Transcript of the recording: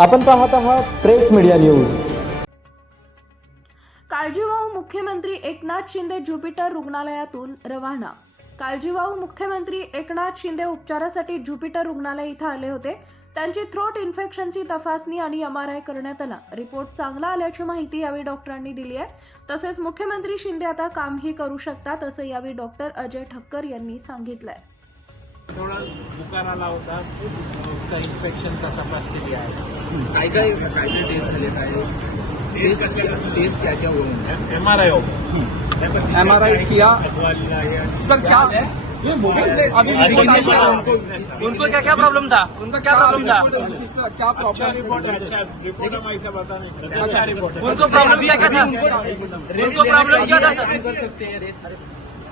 आपण पाहत आहात प्रेस मीडिया न्यूज काळजीवाहू मुख्यमंत्री एकनाथ शिंदे ज्युपिटर रुग्णालयातून रवाना काळजीवाहू मुख्यमंत्री एकनाथ शिंदे उपचारासाठी ज्युपिटर रुग्णालय इथं आले होते त्यांची थ्रोट इन्फेक्शनची तपासणी आणि एम आर आय करण्यात आला रिपोर्ट चांगला आल्याची माहिती यावेळी डॉक्टरांनी दिली आहे तसेच मुख्यमंत्री शिंदे आता कामही करू शकतात असं यावेळी डॉक्टर अजय ठक्कर यांनी सांगितलं थोडा बुखार आला होता उसका का तपास क्या M R M R I KIA sir क्या ये अभी उनको क्या क्या प्रॉब्लम था उनको क्या प्रॉब्लम था क्या अच्छा, प्रॉब्लम अच्छा अच्छा रिपोर्ट रिपोर्ट हम ऐसा बता नहीं उनको प्रॉब्लम क्या था उनको प्रॉब्लम क्या था सर सकते हैं